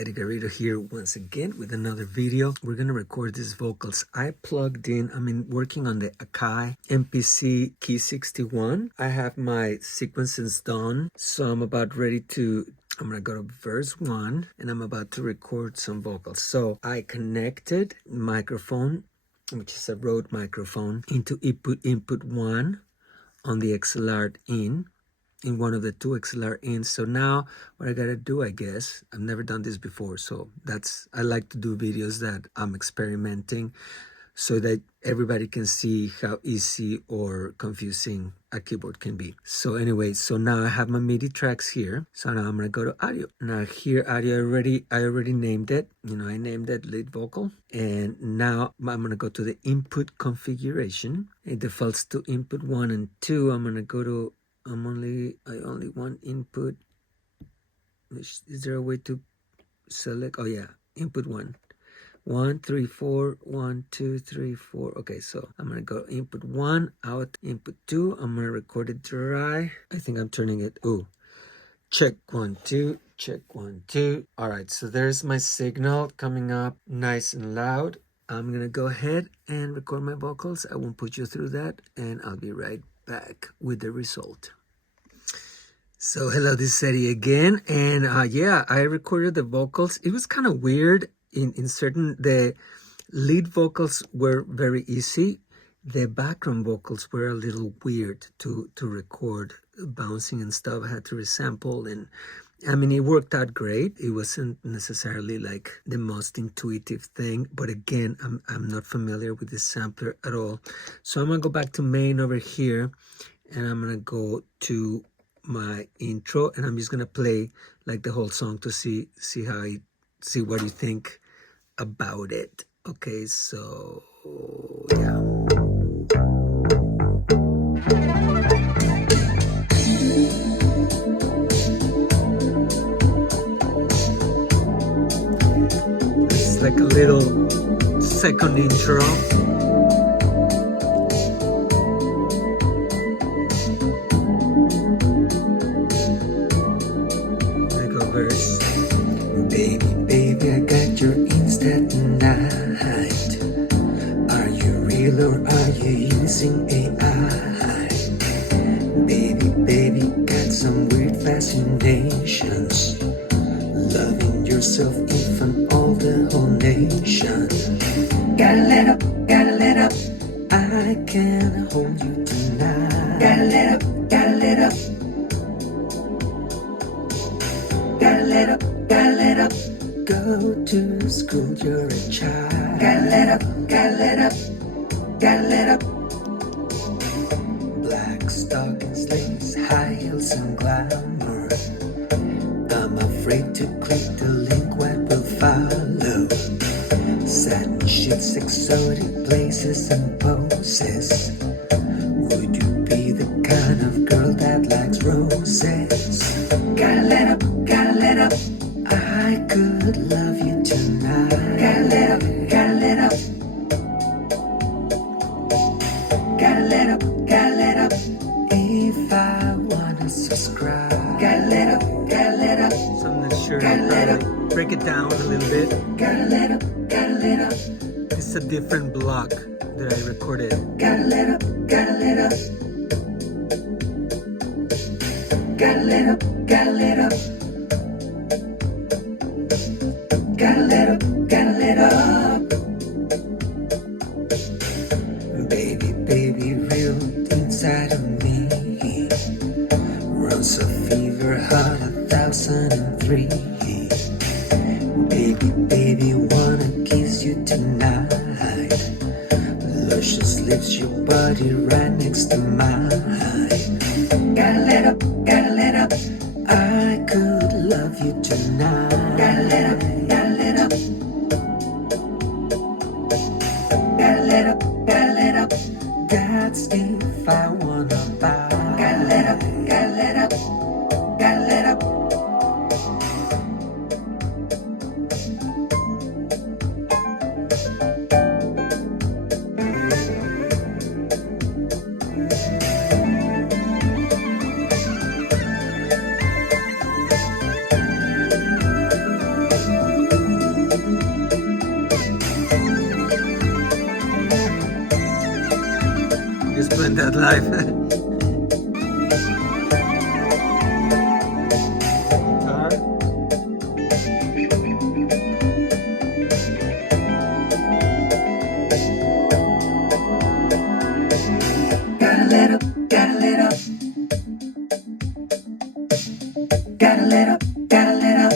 Eddie Garrido here once again with another video. We're gonna record these vocals. I plugged in, working on the Akai MPC Key 61. I have my sequences done, so I'm about ready to, I'm gonna go to verse 1 and I'm about to record some vocals. So I connected microphone, which is a Rode microphone, into input 1 on the XLR in one of the two XLR ins. So now what I gotta do, I guess, I've never done this before, so I like to do videos that I'm experimenting so that everybody can see how easy or confusing a keyboard can be. So anyway, so now I have my MIDI tracks here. So now I'm gonna go to audio. Now here, audio, I already named it. I named it lead vocal. And now I'm gonna go to the input configuration. It defaults to input 1 and 2. I'm gonna go to I only want input. Is there a way to select? Oh yeah, input 1. 1, 3, 4, 1, 2, 3, 4. Okay, so I'm gonna go input 1, out input 2. I'm gonna record it dry. I think I'm turning it. Oh, check 1, 2, check 1, 2. All right, so there's my signal coming up nice and loud. I'm gonna go ahead and record my vocals. I won't put you through that, and I'll be right back with the result. So hello, this is Eddie again, and yeah, I recorded the vocals. It was kind of weird in certain, the lead vocals were very easy. The background vocals were a little weird to record, bouncing and stuff. I had to resample, and it worked out great. It wasn't necessarily like the most intuitive thing, but again, I'm not familiar with this sampler at all. So I'm gonna go back to main over here, and I'm gonna go to my intro, and I'm just gonna play like the whole song to see what you think about it. Okay, so yeah. Like a little second intro. I go verse. Baby, I got your Insta tonight. Are you real or are you using AI? Baby, got some weird fascinations. Loving yourself in front of the whole nation. Gotta let up. I can hold you tonight. Gotta let up. Gotta let up. Go to school, you're a child. Gotta let up. Black stockings, lace, high heels and glamour. I'm afraid to click the link, what will follow? Satin sheets, exotic places and poses. Would you be the kind of girl that likes roses? Gotta let up. I could love you tonight. Gotta let up. If I wanna subscribe. Gotta let up. So I'm not sure. Break it down a little bit. Gotta let up. It's a different block that I recorded. Gotta let up. Baby, real inside of me runs a fever heart 1003. Baby, wanna kiss you tonight. Luscious lips, your body right next to mine. Gotta let up. I could love you tonight. Gotta let up. That's if I wanna buy. Gotta let up. doing that live. Gotta let up, gotta let up. Gotta let up, gotta let up.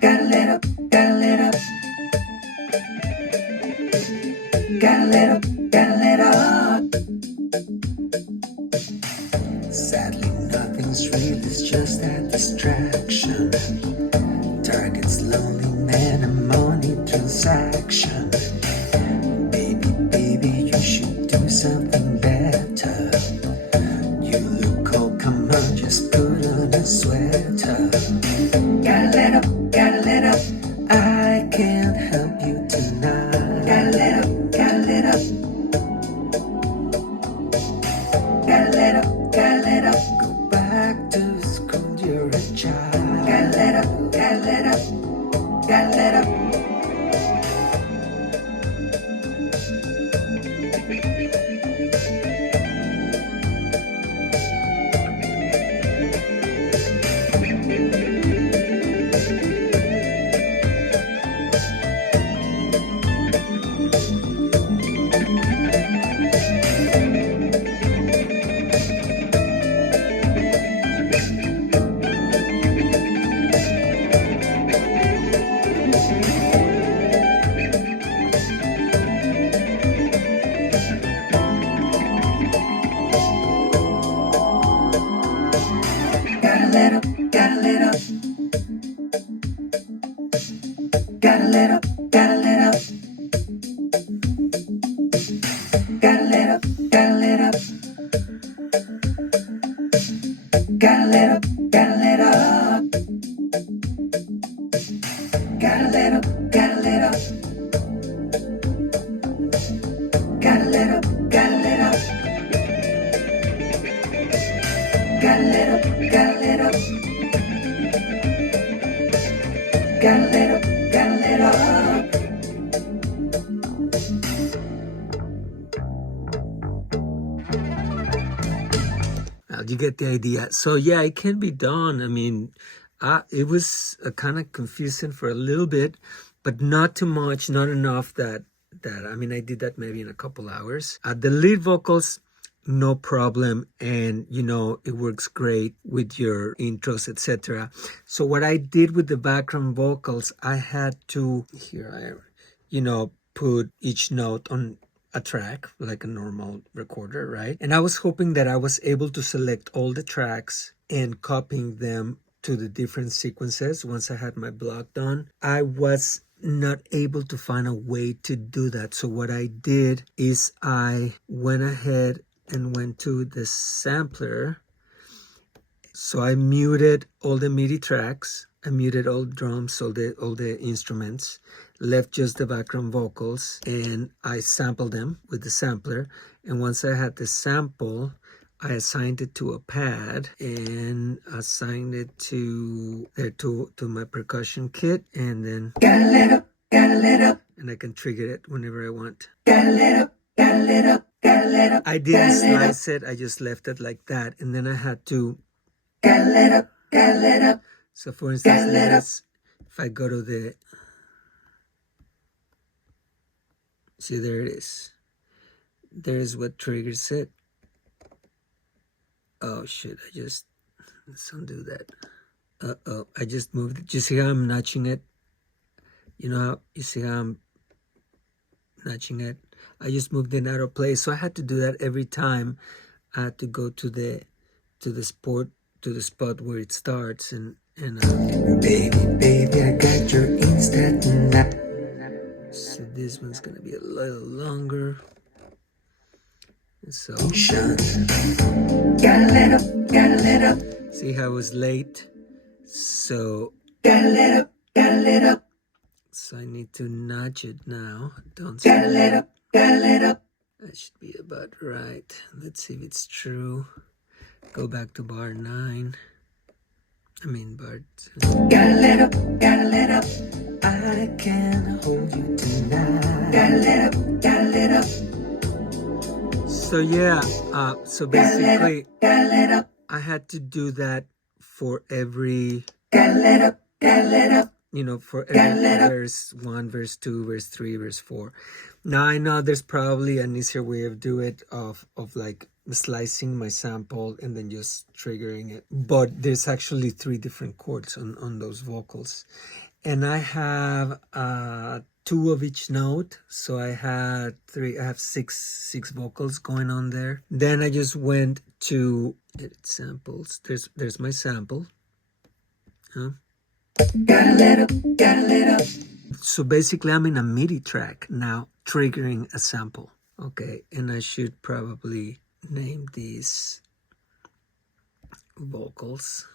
Gotta let up, gotta let up. Gotta let up, gotta let up. Sadly, nothing's real, it's just that distraction. Target's lonely man, a money transaction. Baby, you should do something better. You look cold, come on, just put on a sweater. Gotta let up, gotta let up. I can't help you tonight. Gotta let up, gotta let up. Gotta let up, gotta let up. Go back to school, you're a child. Gotta let up, gotta let up. Gotta let up. Gotta let up, gotta let up. Gotta let up, gotta let up. Gotta let up, gotta let up. Gotta let up, gotta let up. Gotta let up, gotta let up. Gotta let up, gotta let up. Gotta let up, gotta let up. Gotta let up, gotta let up. You get the idea. So yeah, it can be done. I mean, it was kind of confusing for a little bit, but not too much, not enough that I mean, I did that maybe in a couple hours. The lead vocals, no problem, and you know it works great with your intros, etc. So what I did with the background vocals, I had to put each note on a track like a normal recorder, right? And I was hoping that I was able to select all the tracks and copying them to the different sequences once I had my block done. I was not able to find a way to do that. So what I did is I went ahead and went to the sampler. So I muted all the MIDI tracks. I muted all drums, all the instruments, left just the background vocals, and I sampled them with the sampler. And once I had the sample, I assigned it to a pad and assigned it to my percussion kit, and then Gotta let up, gotta let up. And I can trigger it whenever I want. Gotta let up, gotta let up, gotta let up. I didn't slice it, I just left it like that, and then I had to gotta let up, gotta let up. So for instance, if I go to the, see, there it is. There's what triggers it. Oh shit, let's undo that. I just moved it. You see how I'm notching it? You know how, you see how I'm notching it? I just moved it out of place. So I had to do that every time. I had to go to the spot where it starts and baby, I got your instant tonight. So this one's gonna be a little longer. So gotta let up, gotta let up. See how I was late? So gotta let up, gotta let up. So I need to nudge it now. Don't gotta let up, gotta let up. That should be about right. Let's see if it's true. Go back to bar 9. I mean bar 2. Gotta let up, gotta let up. I can hold you tonight. Gotta let up, gotta let up. So yeah, so basically I had to do that for every, you know, for every verse 1, verse 2, verse 3, verse 4. Now I know there's probably an easier way of do it, of like slicing my sample and then just triggering it. But there's actually 3 different chords on those vocals. And I have 2 of each note. So I have 6 vocals going on there. Then I just went to edit samples. There's my sample. Huh? So basically I'm in a MIDI track now, triggering a sample. Okay, and I should probably name these vocals.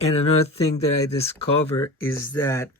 And another thing that I discover is that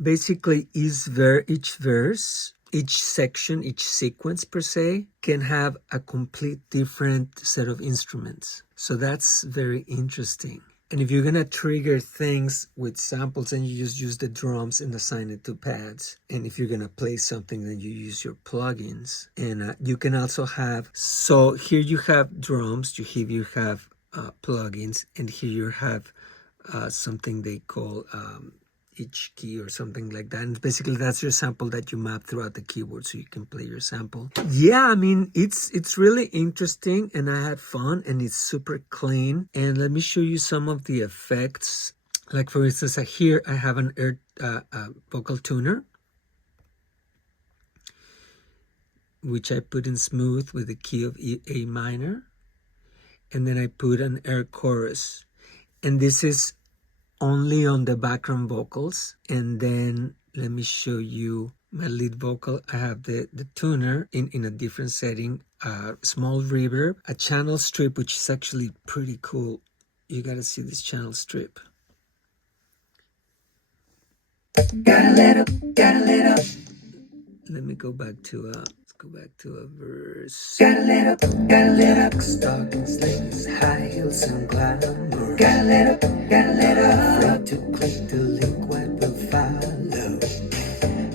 basically each verse, each section, each sequence per se, can have a complete different set of instruments. So that's very interesting. And if you're gonna trigger things with samples, then you just use the drums and assign it to pads. And if you're gonna play something, then you use your plugins. And you can also have, so here you have drums, here you have plugins, and here you have something they call each key or something like that. And basically that's your sample that you map throughout the keyboard so you can play your sample. Yeah, I mean, it's really interesting and I had fun and it's super clean. And let me show you some of the effects. Like for instance, here I have an vocal tuner, which I put in smooth with the key of A minor. And then I put an air chorus. And this is only on the background vocals. And then let me show you my lead vocal. I have the tuner in a different setting, small reverb, a channel strip, which is actually pretty cool. You gotta see this channel strip. Gotta let up. Let me go back to let's go back to a verse. Gotta let up. Stockings, slings, high heels, and glamour. Gotta let up. Afraid to click the link, wipe and follow.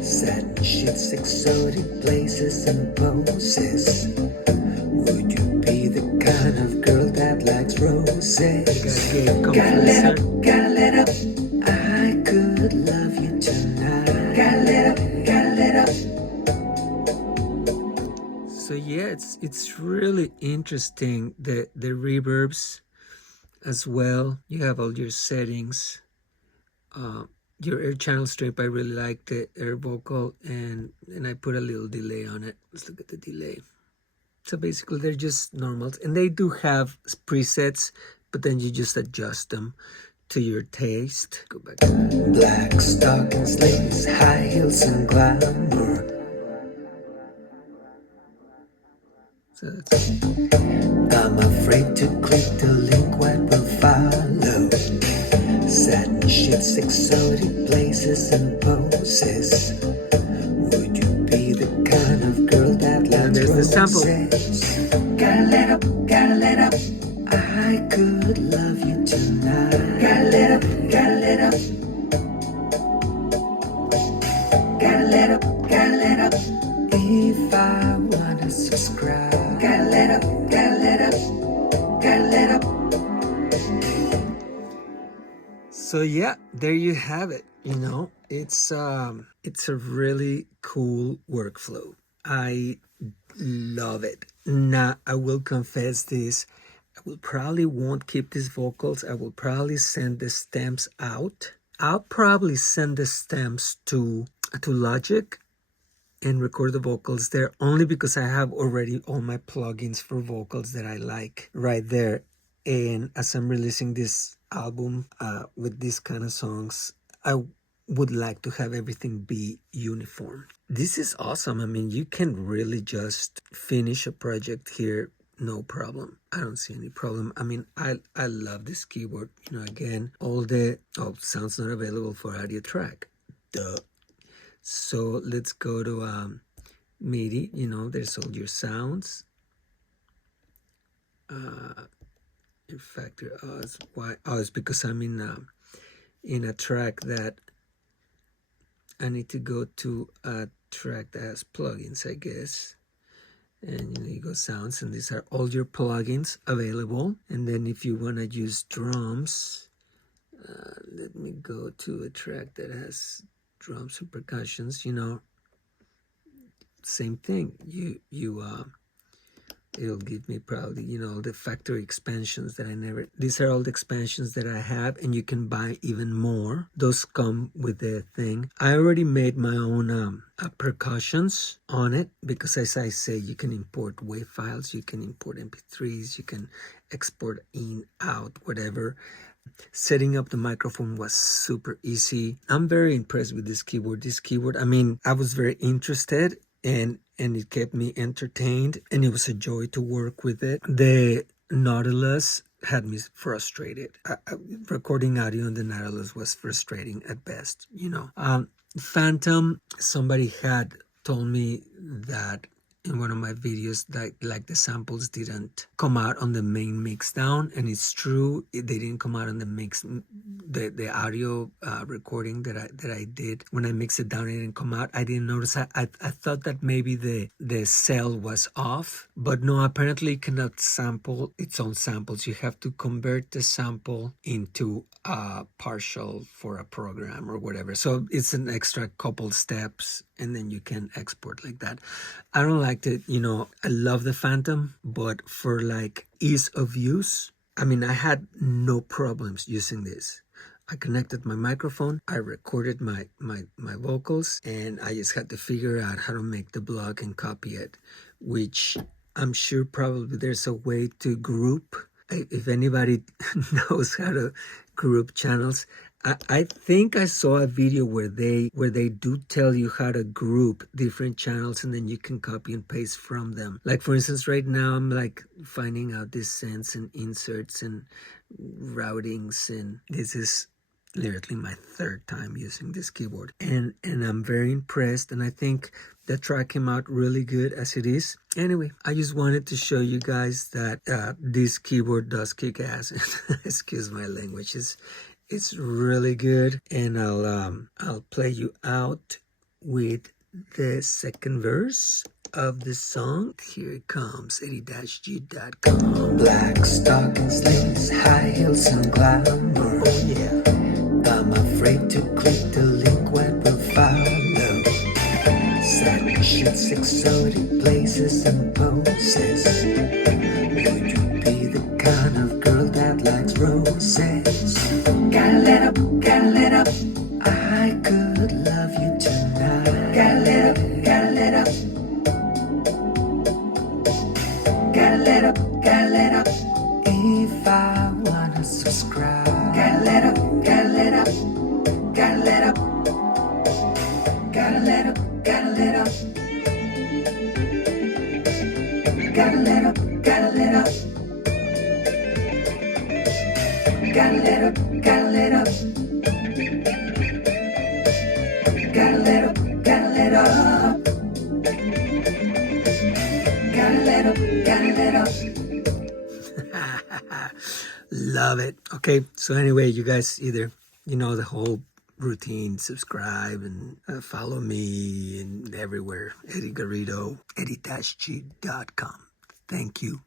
Satin sheets, exotic places and poses. Would you be the kind of girl that likes roses? Gotta let up. I could love you tonight. Gotta let up. So yeah, it's really interesting, the reverbs as well. You have all your settings. Your air channel strip, I really like the air vocal, and I put a little delay on it. Let's look at the delay. So basically they're just normals, and they do have presets, but then you just adjust them to your taste. Go back. Black stockings, slings, high heels, and glamour. So that's... I'm afraid to click the link, wipe and follow. Satin sheets, exotic places and poses. Would you be the kind of girl that likes roses? The sample. Gotta let up. I could love you tonight. Gotta let up. Gotta let up. If I wanna subscribe. Gotta let up. So yeah, there you have it. You know, it's a really cool workflow. I love it. Now, I will confess this. I will probably won't keep these vocals. I will probably send the stems out. I'll probably send the stems to Logic and record the vocals there, only because I have already all my plugins for vocals that I like right there. And as I'm releasing this album with these kind of songs, I would like to have everything be uniform. This is awesome. I mean, you can really just finish a project here, no problem. I don't see any problem. I mean, I love this keyboard. You know, again, all the sounds not available for audio track. Duh. So let's go to MIDI. You know, there's all your sounds. In fact, it's because I'm in a track that I need to go to a track that has plugins, I guess. And you go sounds, and these are all your plugins available. And then if you want to use drums, let me go to a track that has drums and percussions. Same thing. It'll give me probably, the factory expansions that these are all the expansions that I have, and you can buy even more. Those come with the thing. I already made my own percussions on it, because as I say, you can import WAV files, you can import MP3s, you can export in, out, whatever. Setting up the microphone was super easy. I'm very impressed with this keyboard. I mean, I was very interested, and it kept me entertained, and it was a joy to work with it. The Nautilus had me frustrated. Recording audio on the Nautilus was frustrating at best, Phantom, somebody had told me that in one of my videos that like the samples didn't come out on the main mix down, and it's true, they didn't come out on the mix, the audio recording that I did. When I mixed it down, it didn't come out. I didn't notice. I thought that maybe the cell was off, but no, apparently it cannot sample its own samples. You have to convert the sample into a partial for a program or whatever. So it's an extra couple steps, and then you can export like that. I don't like it, I love the Phantom, but for like ease of use, I mean, I had no problems using this. I connected my microphone, I recorded my vocals, and I just had to figure out how to make the blog and copy it, which I'm sure probably there's a way to group. If anybody knows how to group channels, I think I saw a video where they do tell you how to group different channels, and then you can copy and paste from them. Like for instance, right now I'm like finding out these sends and inserts and routings, and this is literally my third time using this keyboard, and I'm very impressed, and I think the track came out really good as it is. Anyway, I just wanted to show you guys that this keyboard does kick ass. Excuse my language. It's really good, and I'll play you out with the second verse of the song. Here it comes, eddie-g.com. Black stockings, lace, high heels, and glamour. Oh yeah. I'm afraid to click the link when we'll follow. Satin sheets, exotic places and poses. Would you be the kind of girl that likes roses? Gotta let up, gotta let up. I could love you tonight. Gotta let up, gotta let up. Gotta let up, gotta let up. If I wanna subscribe, gotta let up, gotta let up. Gotta let up, gotta let up, gotta let up. Gotta let up, gotta let up. Gotta let up, gotta let up. Gotta let up, gotta let up. Gotta let up, gotta let up. Love it. Okay, so anyway, you guys either the whole routine, subscribe and follow me and everywhere. Eddie Garrido, eddie-g.com. Thank you.